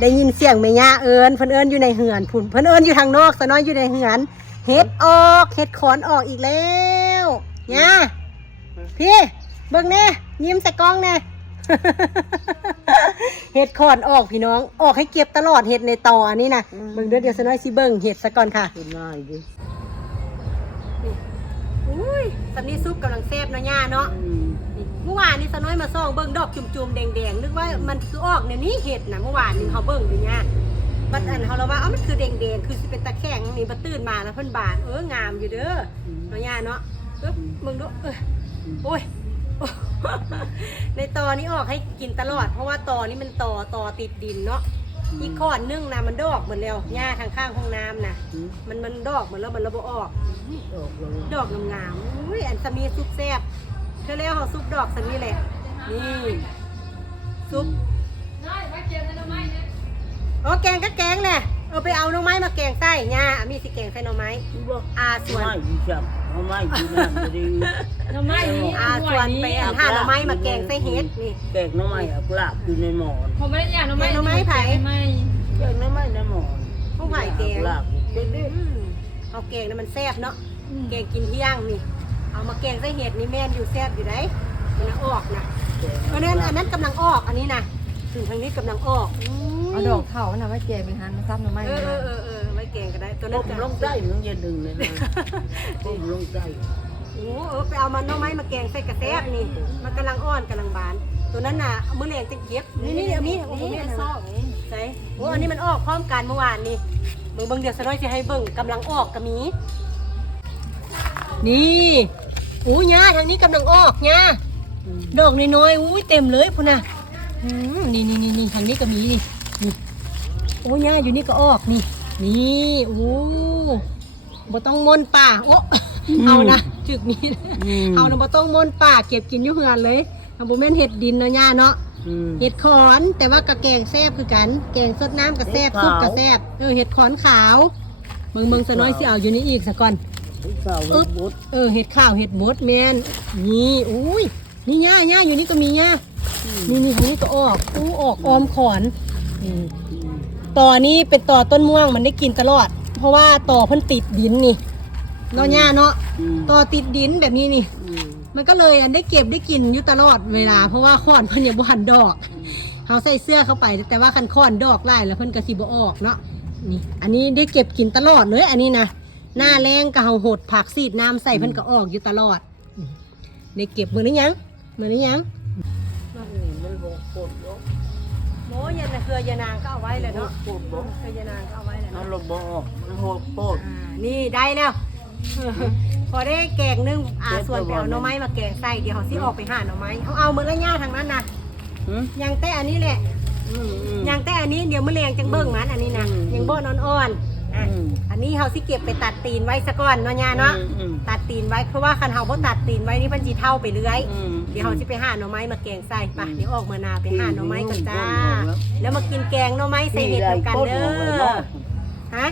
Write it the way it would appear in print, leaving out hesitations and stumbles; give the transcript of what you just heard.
ได้ยินเสียงแม่ย่าเอิญเพิ่นเอิญอยู่ในเหือนพุ่นเพิ่นเอิญอยู่ทางนอกสะน้อยอยู่ในเหือนเฮ็ดออกเฮ็ดขอนออกอีกแล้วย่าพี่เบิ่งแน่ยิ้มใส่กล้องแน่ เฮ็ดขอนออกพี่น้องออกให้เก็บตลอดเฮ็ดในตออันนี้นะเบิ่งเดี๋ยวสะน้อยสิเบิ่งเฮ็ดซะก่อนค่ะง่ายดิอุ้ยสำนี้ซุปกำลังแซ่บเนาะย่าเนาะเมื่อวานนี้สะน้อยมาส่องเบิ่งดอกจุ่มๆแดงๆนึกว่ามันคือออกเนี่ยนี่เห็ดนะเมื่อวานนี้เขาเบิ่งอยู่เนี่ยบัดอันเขาเราว่ามันคือแดงๆคือสิเป็นตะแคงนี่บัดตื่นมาแล้วเพิ่นบานงามอยู่เด้อเนาะย่าเนาะมึงดูโอ้ยในตอนี้ออกให้กินตลอดเพราะว่าตอนี้มันตอติดดินเนาะอีกข้อนนึงนะมันดอกเหมือนแล้วย่าข้างๆห้องน้ำนะมันดอกเหมือนแล้วมันระบบออกดอกงามๆอุ้ยอันสมีซุปแซ่บเธอแล้วเขาซุปดอกสมีเลยนี่ซุปแกงก็แกงแหละไปเอาหน่อไม้มาแกงใส่ย่ามีสิแกงใส่หน่อไม้ส่วนหน่อไม้กินน้ำดีหน่อไม้นี้ส่วนไปหาหน่อไม้มาแกงใส่เห็ดนี่แกงหน่อไม้เอากลาบอยู่ในหม้อผมไม่ได้อยากหน่อไม้ไผ่แกงหน่อไม้ในหม้อห้องไผ่แกงกลาบเอาแกงนั้นมันแซ่บเนาะแกงกินเที่ยงนี่เอามาแกงใส่เห็ดนี่แม่นอยู่แซ่บอยู่ได้มันออกนะเพราะนั้นอันนั้นกำลังออกอันนี้นะถึงทางนี้กำลังออกเอาดอกเถานะไว้แกงเป็นฮันซับหน่อไม้ไว้แกงก็ได้ตัวนั้นผมลงใจมึงอย่าดึงเลยนะผมลงใจไปเอามันหน่อไม้มาแกงใส่กระแทกนี่มันกำลังอ่อนกำลังบานตัวนั้นน่ะมื้อแรงจะเก็บนี่อันนี้ซอกใส่อันนี้มันออกพร้อมกันเมื่อวานนี่มึงเบิ่งเดี๋ยวสะน้อยสิให้เบิ่งกำลังออกกะมีนี่ย่าทางนี้กำลังออกย่าดอกน้อยๆเต็มเลยพุ่นน่ะนี่ทางนี้ก็มีนี่ย่าอยู่นี่ก็ออกนี่บ่ต้องมนป่าเอานะจึกนี้เอานะบ่ต้องมนป่าเก็บกินอยู่เฮือนเลยบ่แม่นเห็ดดินเนาะย่าเนาะเห็ดขอนแต่ว่ากะแกงแซ่บคือกันแกงสดน้ำกะแซ่บซุปกะแซ่บเห็ดขอนขาวเบิ่งสะน้อยสิเอาอยู่นี่อีกซะก่อนเห็ดข้าวเห็ดมดแม่นนี่นี่ย่าอยู่นี่ก็มีย่านี่ทางนี้ก็ออกออกออมขอนต่อนี้เป็นต่อต้นม่วงมันได้กินตลอดเพราะว่าต่อเพิ่นติดดินนี่เนาะย่าเนาะต่อติดดินแบบนี้นี่มันก็เลยได้เก็บได้กินอยู่ตลอดเวลาเพราะว่าขอนเพิ่นเนี่ยบ่หันดอกเขาใส่เสื้อเข้าไปแต่ว่าคันขอนดอกไล่แล้วเพิ่นก็สิบ่ออกเนาะนี่อันนี้ได้เก็บกินตลอดเลยอันนี้นะหน้าแรงก็เฮาหดผักซีดน้ำใส่เพิ่นก็ออกอยู่ตลอดได้เก็บมื้อนี้ยังมันบอกโคตรโม้ยันเครือยานางก็เอาไว้เลยเนาะเครือยานางก็เอาไว้เลยมันระบอกมันโหดโคตรนี่ได้แล้วพอได้แกงนึงส่วนแถวหน่อไม้มาแกงใส่เดี๋ยวเขาสิออกไปหาหน่อไม้เขาเอามื้อละย่าทางนั้นนะยังแต่อันนี้แหละยังแต่อันนี้เดี๋ยวมื้อแรงจังเบิ่งมันอันนี้นะยังบ่อ่อนอันนี้เขาสิเก็บไปตัดตีนไว้ซะก่อนเนาะย่าเนาะตัดตีนไว้เพราะว่าคันเขาบ่ตัดตีนไว้นี่มันสิเท่าไปเรื่อยเดี๋ยวเขาสิไปหาหน่อไม้มาแกงใส่ป่ะเดี๋ยวออกมานาไปหาหน่อไม้กันจ้าแล้วมากินแกงหน่อไม้ใส่เห็ดกันเด้อฮะ